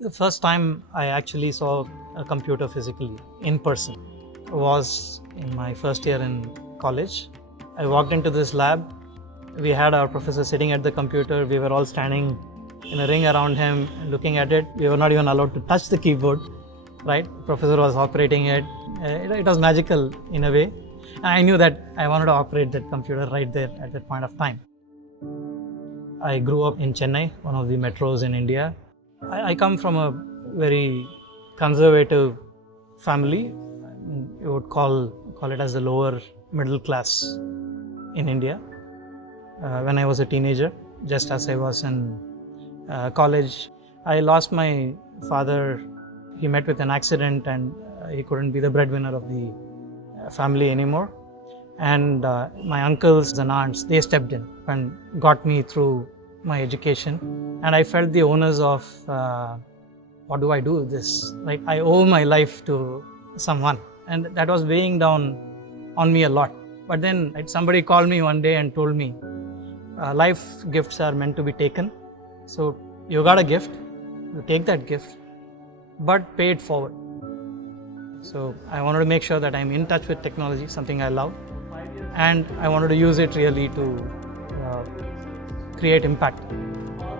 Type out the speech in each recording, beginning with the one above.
The first time I actually saw a computer physically in person was in my first year in college. I walked into this lab. We had our professor sitting at the computer. We were all standing in a ring around him looking at it. We were not even allowed to touch the keyboard, right? The professor was operating it. It was magical in a way. And I knew that I wanted to operate that computer right there at that point of time. I grew up in Chennai, one of the metros in India. I come from a very conservative family. You would call it as the lower middle class in India. When I was a teenager, just as I was in college, I lost my father. He met with an accident and he couldn't be the breadwinner of the family anymore. And my uncles and aunts, they stepped in and got me through my education. And I felt the onus of what do I do with this? Right? I owe my life to someone, and that was weighing down on me a lot. But then somebody called me one day and told me, life gifts are meant to be taken. So you got a gift, you take that gift, but pay it forward. So I wanted to make sure that I'm in touch with technology, something I love, and I wanted to use it really to create impact.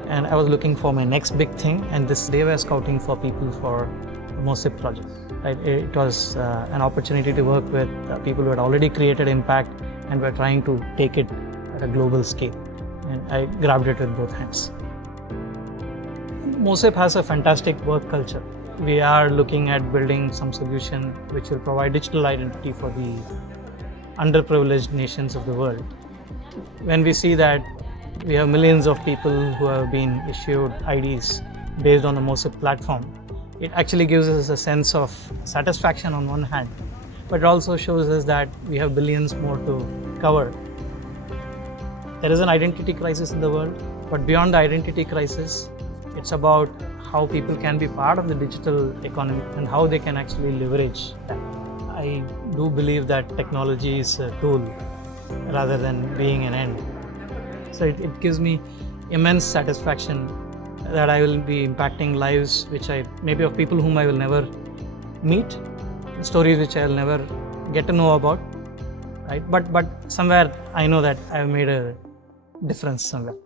And I was looking for my next big thing, and they were scouting for people for the MOSIP project. Right? It was an opportunity to work with people who had already created impact and were trying to take it at a global scale. And I grabbed it with both hands. MOSIP has a fantastic work culture. We are looking at building some solution which will provide digital identity for the underprivileged nations of the world. When we see that we have millions of people who have been issued IDs based on the MOSIP platform, it actually gives us a sense of satisfaction on one hand, but it also shows us that we have billions more to cover. There is an identity crisis in the world, but beyond the identity crisis, it's about how people can be part of the digital economy and how they can actually leverage that. I do believe that technology is a tool rather than being an end. So it gives me immense satisfaction that I will be impacting lives maybe of people whom I will never meet, stories which I'll never get to know about, right? But somewhere I know that I've made a difference somewhere.